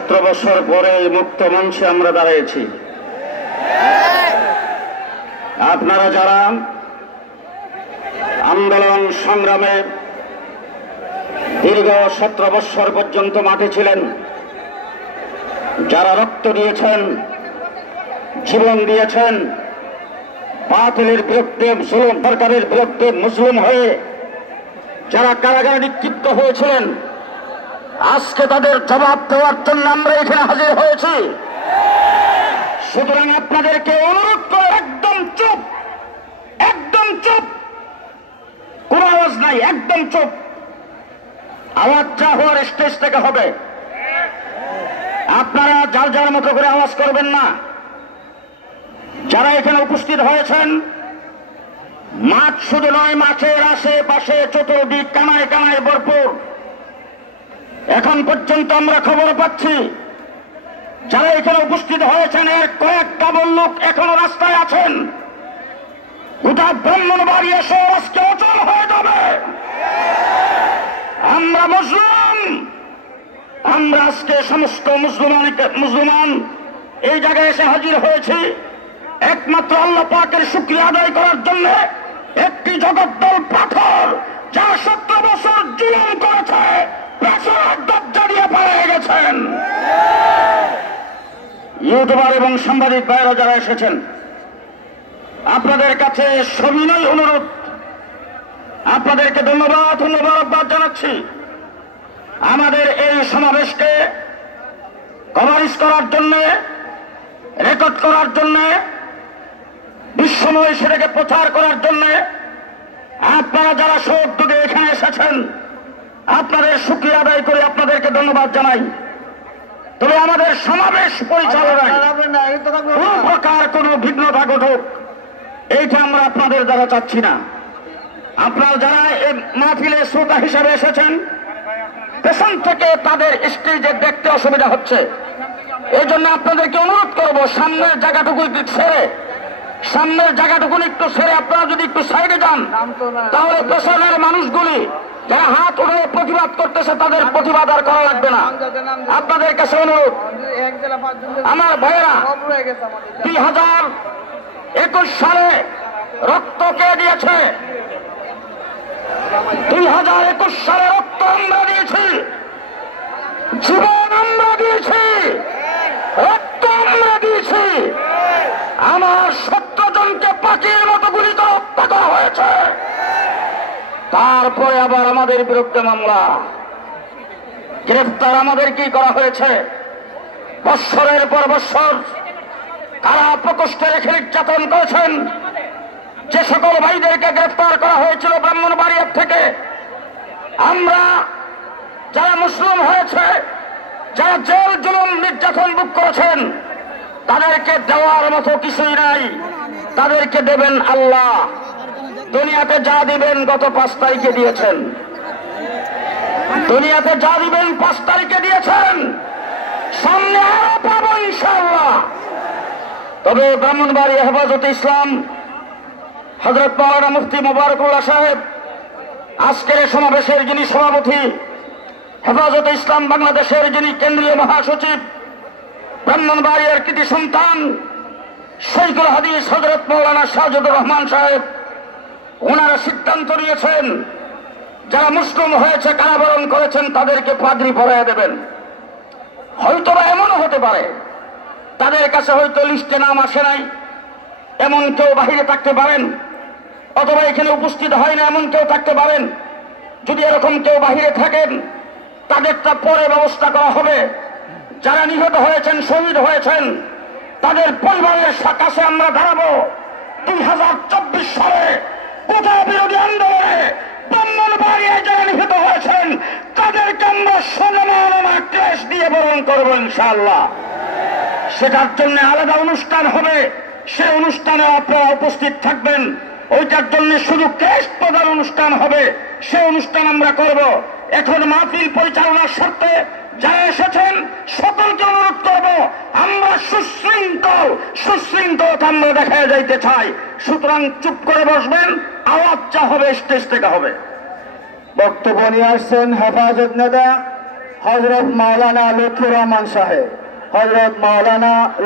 17 বছর পরে মুক্ত মঞ্চে আমরা দাঁড়িয়েছি। আপনারা যারা আন্দোলন সংগ্রামে দীর্ঘ 17 বছর পর্যন্ত মাঠে ছিলেন, যারা রক্ত দিয়েছেন, জীবন দিয়েছেন, বাতিলের বিরুদ্ধে মুসলিম সরকারের বিরুদ্ধে মুসলিম হয়ে যারা কারাগারে নিক্ষিপ্ত হয়েছিলেন, আজকে তাদের জবাব দেওয়ার জন্য আমরা এখানে হাজির হয়েছি। সুতরাং আপনাদেরকে অনুরোধ করে একদম চুপ, একদম চুপ, কোন আওয়াজ নাই, একদম চুপ। আওয়াজ যা হওয়ার স্টেজ থেকে হবে। আপনারা যার যার মতো করে আওয়াজ করবেন না। যারা এখানে উপস্থিত হয়েছেন, মাঠ শুধু নয়, মাঠের আশেপাশে চতুর্দিক কানায় কানায় ভরপুর। এখন পর্যন্ত আমরা খবর পাচ্ছি যারা এখানে উপস্থিত হয়েছেন এর কয়েক ডাবল লোক এখনো রাস্তায় আছেন। গোটা ব্রাহ্মণবাড়িয়া শহর আজকে অচল হয়ে যাবে। আমরা মুসলিম, আমরা আজকে সমস্ত মুসলমান এই জায়গায় এসে হাজির হয়েছি একমাত্র আল্লাহ পাকের শুকরিয়া আদায় করার জন্য। একটি জগদ্দল পাথর যা 17 বছর জুলুম করেছে, দরজা দিয়ে পালিয়ে গেছেন। ইউটিউবার এবং সাংবাদিক ভাইরা যারা এসেছেন, আপনাদের কাছে সবিনয় অনুরোধ, আপনাদেরকে ধন্যবাদ জানাচ্ছি। আমাদের এই সমাবেশকে কভারেজ করার জন্য, রেকর্ড করার জন্য, বিশ্বময় সেটাকে প্রচার করার জন্য আপনারা যারা সহযোগে এখানে এসেছেন, আপনাদের শুকরিয়া আদায় করে আপনাদেরকে ধন্যবাদ জানাই। তবে আমাদের সমাবেশ পরিচালনায় কোন প্রকার কোন বিঘ্নতা ঘটুক, এইটা আমরা আপনাদের দ্বারা চাচ্ছি না। আপনারা যারা এই মাহফিলে শ্রোতা হিসেবে এসেছেন, পেছন থেকে তাদের স্টেজে দেখতে অসুবিধা হচ্ছে। এই জন্য আপনাদেরকে অনুরোধ করব, সামনের জায়গাটুকু একটু ছেড়ে আপনারা যদি একটু সাইডে যান, তাহলে পেছনের মানুষগুলি যারা হাত উঠে প্রতিবাদ করতেছে তাদের প্রতিবাদ আর করা লাগবে না। আপনাদের কাছে অনুরোধ, আমার ভাইয়েরা 2021 সালে রক্ত কে দিয়েছে? 2021 সালে রক্ত আমরা দিয়েছি, জীবন আমরা দিয়েছি, রক্ত আমরা দিয়েছি। আমার 17 জনকে পাখির মতো গুলি করে হত্যা করা হয়েছে। তারপরে আবার আমাদের বিরুদ্ধে মামলা, গ্রেফতার আমাদের কি করা হয়েছে? বৎসরের পর বৎসর কারা প্রকোষ্ঠে রেখে নির্যাতন করেছেন। যে সকল ভাইদেরকে গ্রেফতার করা হয়েছিল ব্রাহ্মণবাড়িয়া থেকে, আমরা যারা মুসলিম হয়েছে, যারা জেল জুলুম নির্যাতন ভোগ করেছেন, তাদেরকে দেওয়ার মতো কিছুই নাই। তাদেরকে দেবেন আল্লাহ। দুনিয়াতে যা দিবেন গত 5 তারিখে দিয়েছেন, দুনিয়াতে যা দিবেন 5 তারিখে দিয়েছেন, সামনে আরো পাবো ইনশাআল্লাহ। তবে ব্রাহ্মণবাড়িয়া হেফাজতে ইসলাম হযরত মাওলানা মুফতি মোবারকুল্লাহ সাহেব, আজকের সমাবেশের যিনি সভাপতি, হেফাজতে ইসলাম বাংলাদেশের যিনি কেন্দ্রীয় মহাসচিব, ব্রাহ্মণবাড়িয়ার কৃতি সন্তান শৈখুল হাদিস হযরত মাওলানা সাজেদুর রহমান সাহেব, ওনারা সিদ্ধান্ত নিয়েছেন যারা মুসলিম হয়েছে, কারাবরণ করেছেন, তাদেরকে পাগড়ি পরাইয়া দেবেন। হয়তোবা এমনও হতে পারে তাদের কাছে হয়তো লিস্টে নাম আসে নাই, এমন কেউ বাহিরে থাকতে পারেন, অথবা এখানে উপস্থিত হয় না এমন কেউ থাকতে পারেন। যদি এরকম কেউ বাহিরে থাকেন, তাদেরটা পরে ব্যবস্থা করা হবে। যারা নিহত হয়েছেন, শহীদ হয়েছেন, তাদের পরিবারের কাছে আমরা দাঁড়াবো। 2024 সালে কোটা বিরোধী আন্দোলনে ব্রাহ্মণবাড়িয়ায় যারা নিহত হয়েছেন, তাদেরকে আমরা সম্মান ক্লেশ দিয়ে বরণ করবো ইনশাআল্লাহ। সেটার জন্য আলাদা অনুষ্ঠান হবে, সে অনুষ্ঠানে আপনারা উপস্থিত থাকবেন। ওইটার জন্য শুধু ক্লেশ প্রদান অনুষ্ঠান হবে, সে অনুষ্ঠান আমরা করব। এখন মাহফিল পরিচালনার স্বার্থে যারা এসেছেন সকলকে অনুরোধ করব, আমরা সুশৃঙ্খলতা আমরা দেখা যাইতে চাই। সুতরাং চুপ করে বসবেন, আওয়াজ যা হবে স্টেজ থেকে হবে। বক্তব্য নিয়ে আসছেন হেফাজত নেতা হযরত মাওলানা লুৎফুর রহমান সাহেব, হযরত মাওলানা